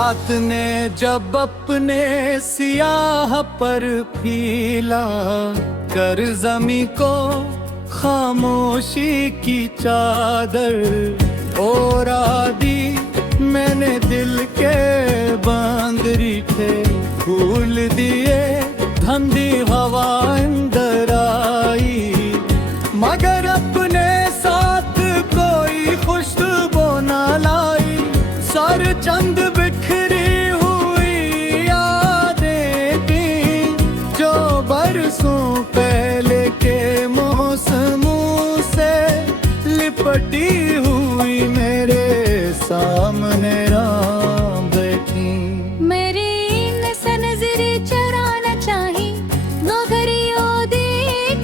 रात ने जब अपने सियाह पर फीला कर ज़मीं को खामोशी की चादर ओढ़ा दी, मैंने दिल के बंद रीठे फूल दिए, ठंडी हवा अंदर आई, मगर अपने साथ कोई खुशबू न लाई। सर चंद बिखरी हुई यादें थी जो बरसों पहले के मौसमों से लिपटी हुई मेरे सामने राम बैठी। मेरी नज़र नजरे चराना चाही नौकरियों दे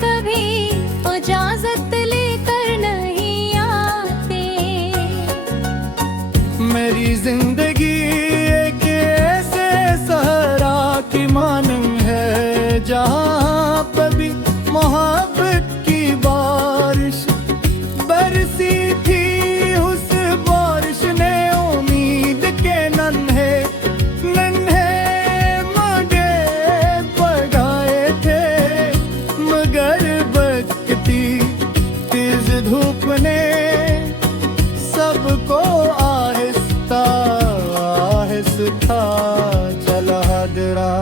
कभी इजाजत लेकर नहीं आते। मेरी जिंदगी एक ऐसे सहरा की मानम है जहाँ पर भी मोहब्बत की बारिश बरसी थी। उस बारिश ने उम्मीद के नन्हे नन्हे मगे पगाए थे, मगर बचती तेज धूप ने सबको आहिस्ता आहिस्ता चला दरा।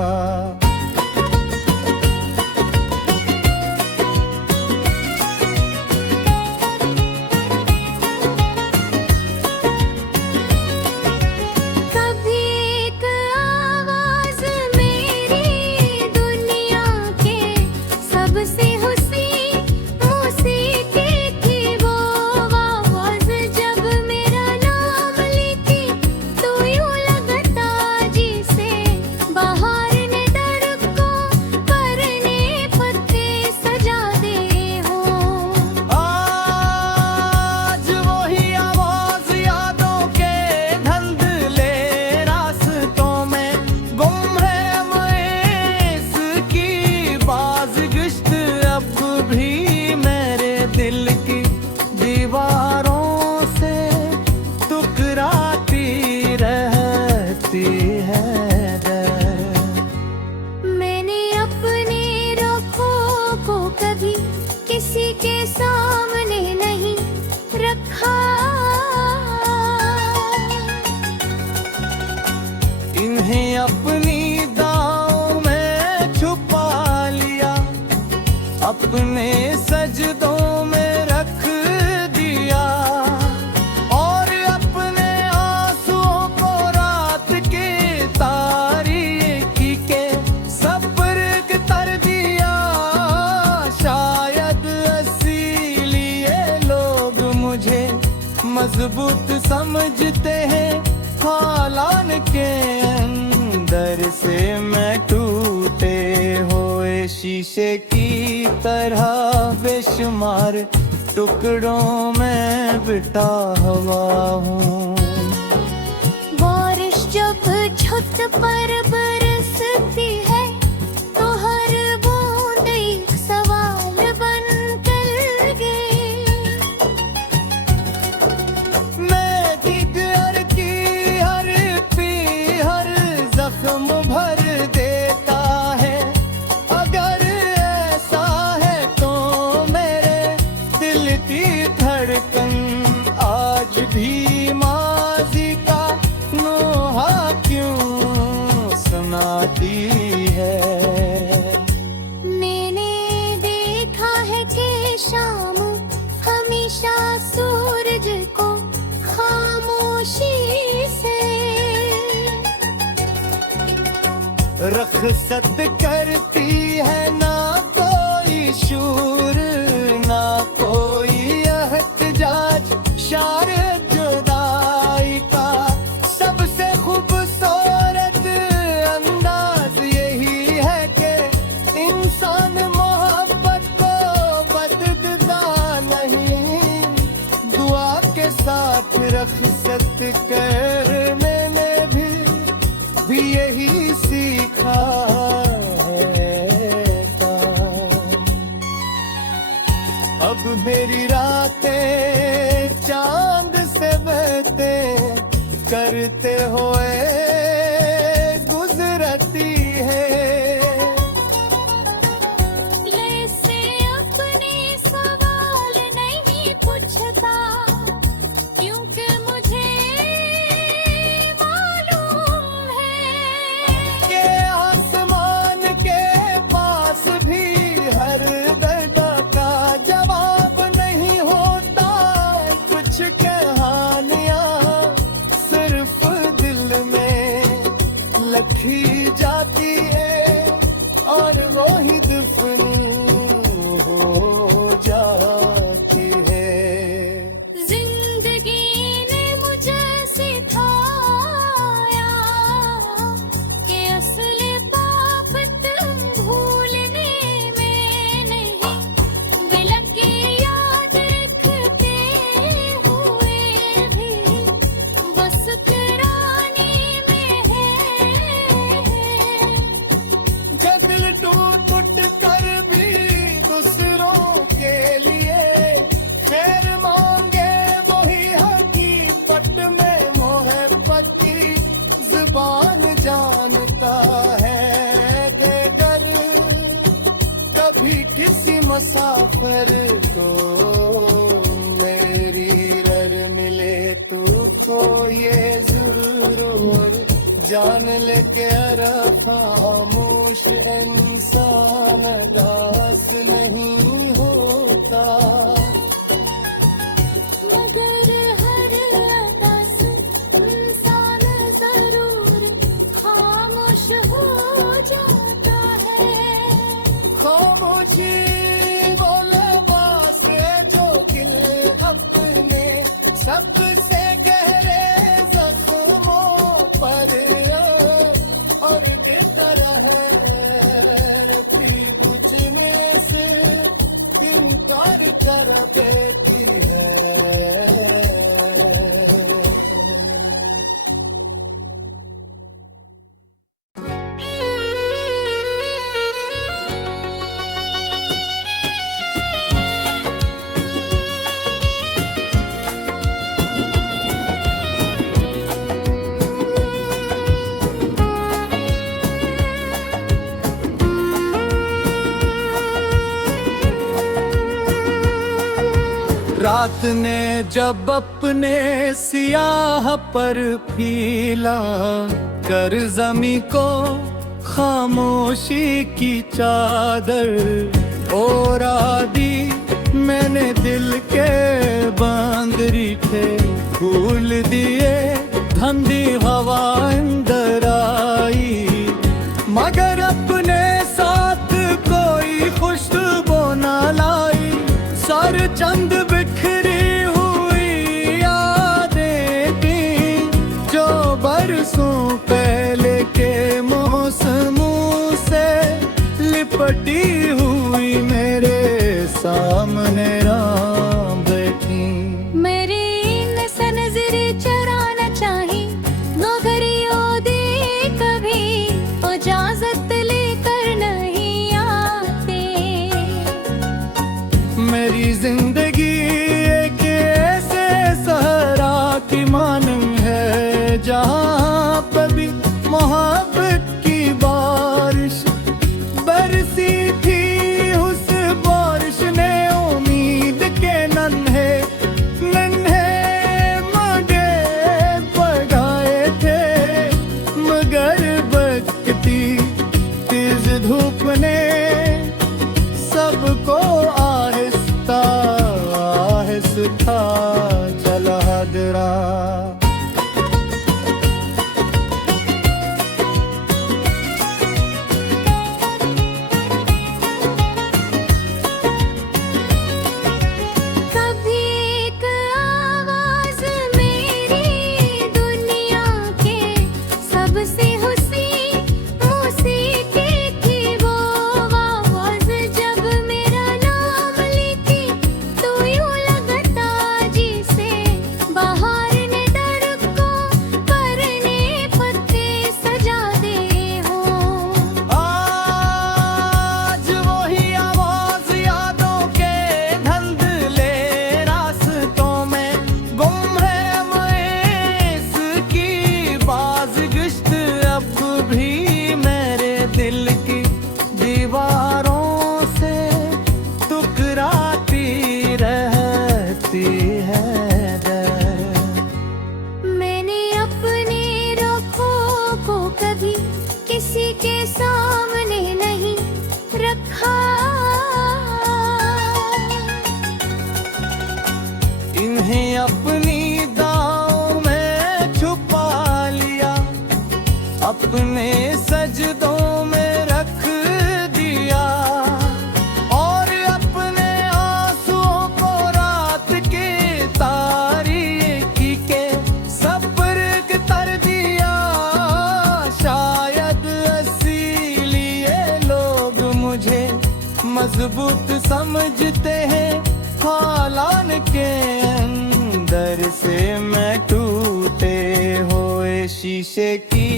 कभी एक आवाज मेरी दुनिया के सबसे मौसीकी थी वो आवाज जब मेरा नाम लेती तो यूं लगता जिसे बाहर ने धड़को करने पत्ते सजा दे हो। आज वही आवाज यादों के धंधले रास्तों में गुम है, मैं इसकी बाज़गिश्त अब भी मेरे दिल की दीवारों से टकराती रहती है। मैंने अपने रखों को कभी किसी के सामने नहीं रखा। इन्हें अपनी दाव में छुपा लिया, अपने सजदों में रख दिया, और अपने आंसुओं को रात के तारीकी के सब्र कर दिया। शायद इसीलिए लोग मुझे मजबूत समझते हैं, हालान के अंदर से मैं टूटे हुए शीशे की तरह बेशुमार टुकड़ों में बिटा हुआ हूँ। बारिश जब छत पर बरसती है तो हर बूंद एक सवाल बन कर गई। मैं दिगर की हर पी हर जख्म भर देता है, अगर ऐसा है तो मेरे दिल की धड़कन आज भी माजी का नोहा क्यों सुनाती है। मैंने देखा है कि शाम हमेशा सूरज को खामोशी से रखसत करती है, ना कोई शूर ना कोई एहतजाज, शार जुदाई का सबसे खूबसूरत अंदाज यही है कि इंसान मोहब्बत को बदलता नहीं, दुआ के साथ रखसत करने में भी यही सीखा है। अब मेरी रातें चांद से बहते करते हुए मुसाफिर को मेरी रर मिले तू को ये जरूर जान ले के खामोश इंसान दास नहीं होता। मगर हर दास इंसान जरूर खामोश हो जाता है। खामोशी बोले बास जो दिल अपने सबसे गहरे जख्मों पर और देता रहे फिर बुझने से इनकार कर देती है। रात ने जब अपने सियाह पर फीला कर जमी को खामोशी की चादर ओढ़ा दी मैंने दिल के बांदरी थे फूल दिए ठंडी हवा अंदर आई मगर अपने साथ कोई खुशबू न लाई। सर चंद बिखरी हुई यादें थी जो बरसों पहले के मौसमों से लिपटी हुई मेरे सामने राम बैठी। मेरी नज़र नजरे चराना चाही नौकरियों दे कभी इजाजत लेकर नहीं आते। मेरी जिंदगी एक ऐसे सहरा की मानम है जहाँ पर भी मोहब्बत की बारिश बरसी थी। उस बारिश ने उम्मीद के नन्हे नन्हे मगे पगाए थे मगर बचती तेज धूप ने सबको आहिस्ता आहिस्ता चला दरा। कभी एक आवाज मेरी दुनिया के सबसे मौसीकी थी वो आवाज जब मेरा नाम लेती तो यूं लगता जिसे बाहर ने धड़कों पर ने पत्ते सजा दे हो। आज वही आवाज यादों के धंधले रास्तों में गुम है मैं इसकी बाज़गश्त अब भी मेरे दिल की दीवारों से टकराती रहती है दर। मैंने अपने रखों को कभी किसी के सामने नहीं रखा। इन्हें अपनी दाव में छुपा लिया अपने सजदों में रख दिया और अपने आंसुओं को रात के तारीकी के सब्र कर दिया। शायद इसीलिए लोग मुझे मजबूत समझते हैं हालान के अंदर से मैं टूटे हुए शीशे की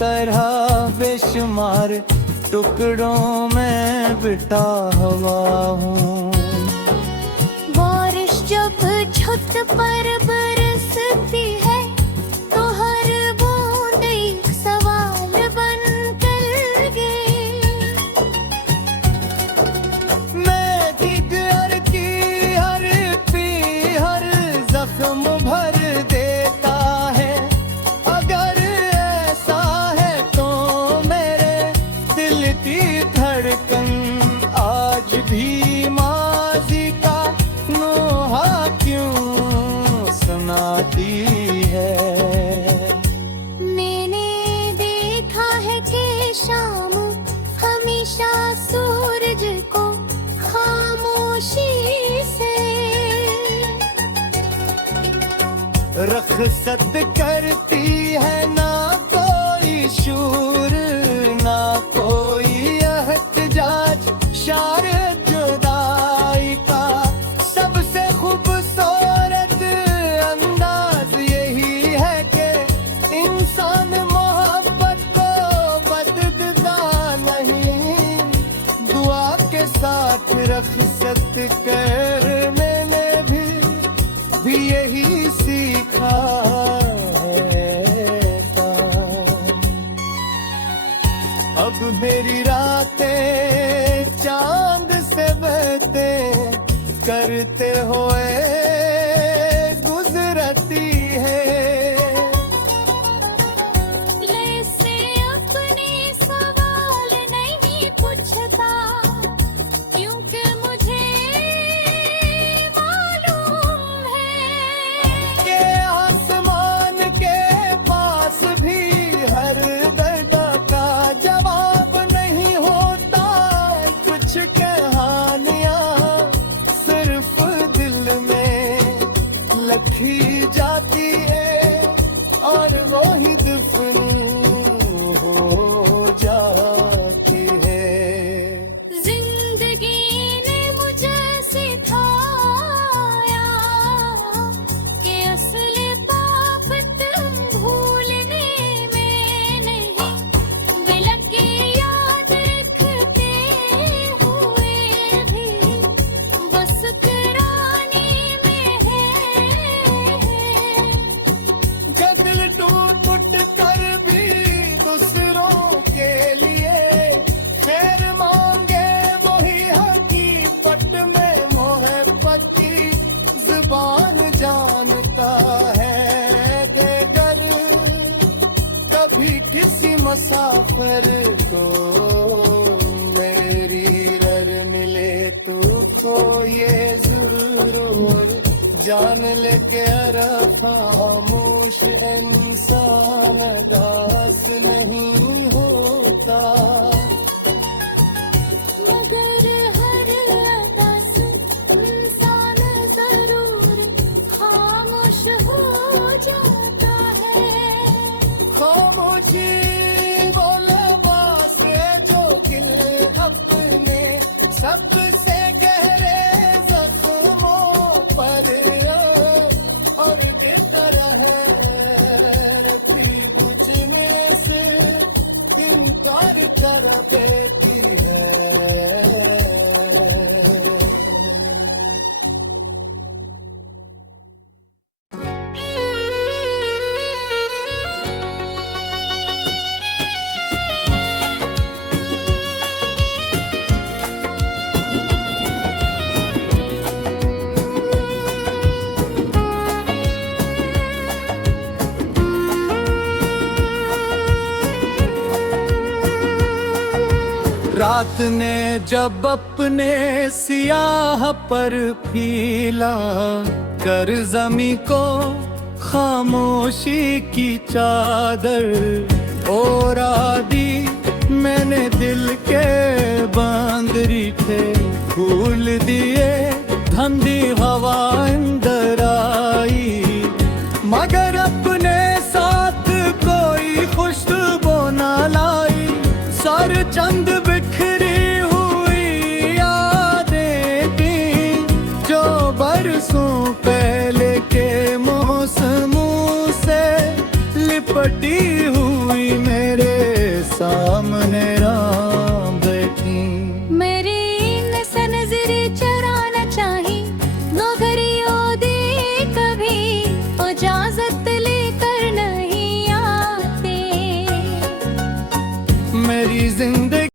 तरह बेशुमार टुकड़ों में बिटा हुआ हूँ। बारिश जब छत पर बरसती है तो हर बूंद एक सवाल बन कर गई। मैं रखसत करती है ना कोई शूर, ना कोई एहतजाज शार जुदाई का। सबसे खूबसूरत अंदाज यही है कि इंसान मोहब्बत को बदलता नहीं, दुआ के साथ रखसत करने में भी यही सीखा है। अब मेरी रातें चांद से बहते करते हुए गुजरती है। से अपने सवाल नहीं पूछता, क्योंकि मुझे मालूम है के आसमान के पास भी हर दर्द का जवाब नहीं होता। कुछ कहानियां सिर्फ दिल में लिखी जाती है और वो ही दफन हो जाती है। जिंदगी ने मुझे सिखाया कि असली पाप तुम भूलने में नहीं, बिलक की याद रखते हुए भी बस कराने में है। जब दिल टूट टूट कर भी दूसरों के लिए खैर मांगे, वही हकीकत में मोहब्बत की जुबान जानता है। देकर कभी किसी मुसाफिर को मेरी रर मिले तुझको ये जरूर जान ले के खामोश इंसान दास नहीं होता। मगर हर अदास इंसान जरूर खामोश हो जाता है। खामोशी बोले बास जो गिल अपने सबसे गहरे जख्मों पर और देता रहे फिर बुझने से इनकार कर देती है। रात ने जब अपने सियाह पर फीला कर जमी को खामोशी की चादर ओढ़ा दी, मैंने दिल के बांदरी थे फूल दिए, ठंडी हवा अंदर आई, मगर अपने साथ कोई खुशबू न लाई। सर चंद बिखरी हुई यादें थी जो बरसों पहले के मौसमों से लिपटी हुई